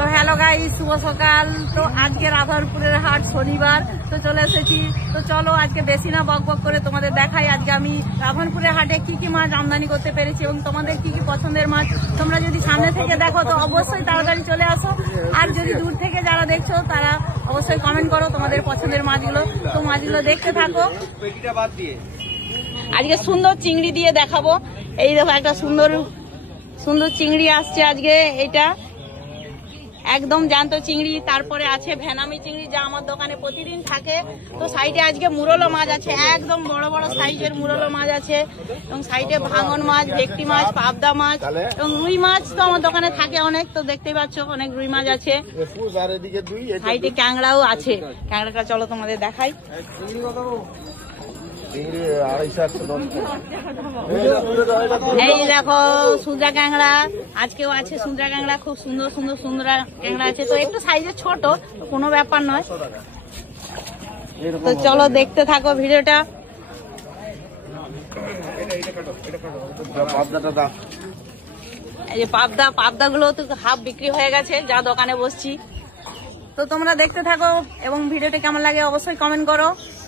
তো hello guys, শুভ সকাল। তো আজকে রাধারপুরের হাট শনিবার, তো চলে এসেছি। তো চলো আজকে বেশি না বক বক করে তোমাদের দেখাই আজকে আমি রাধারপুরের হাটে কি কি মাছ আমদানি করতে পেরেছি এবং তোমাদের কি কি পছন্দের মাছ। তোমরা যদি সামনে থেকে দেখো তো অবশ্যই তাড়াতাড়ি চলে আসো, আর যদি দূর থেকে যারা দেখছো তারা অবশ্যই কমেন্ট করো তোমাদের পছন্দের মাছগুলো। তো মাছগুলো দেখতে থাকো। আজকে সুন্দর চিংড়ি দিয়ে দেখাবো। এই দেখো একটা সুন্দর সুন্দর চিংড়ি আসছে আজকে, এটা একদম জ্যান্ত চিংড়ি। তারপরে আছে ভেনামি চিংড়ি, যা আমার দোকানে প্রতিদিন থাকে। তো সাইডে আজকে মুরলো মাছ আছে, একদম বড় বড় সাইজের মুরলো মাছ আছে, এবং সাইডে ভাঙন মাছ, ভেটকি মাছ, পাবদা মাছ এবং রুই মাছ তো আমার দোকানে থাকে অনেক। তো দেখতেই পাচ্ছ অনেক রুই মাছ আছে, সাইডে ক্যাংড়াও আছে। ক্যাংড়াটা চলো তোমাদের দেখাই। এই দেখো সুন্দরা ক্যাংড়া, আজকেও আছে সুন্দরা ক্যাংড়া, খুব সুন্দর সুন্দর সুন্দরা ক্যাংড়া আছে। তো একটু সাইজে ছোট, কোনো ব্যাপার নয়। তো চলো দেখতে থাকো ভিডিওটা। এই যে পাবদা গুলো তো হাফ বিক্রি হয়ে গেছে, যা দোকানে বসছি। তো তোমরা দেখতে থাকো এবং ভিডিওটা কেমন লাগে অবশ্যই কমেন্ট করো।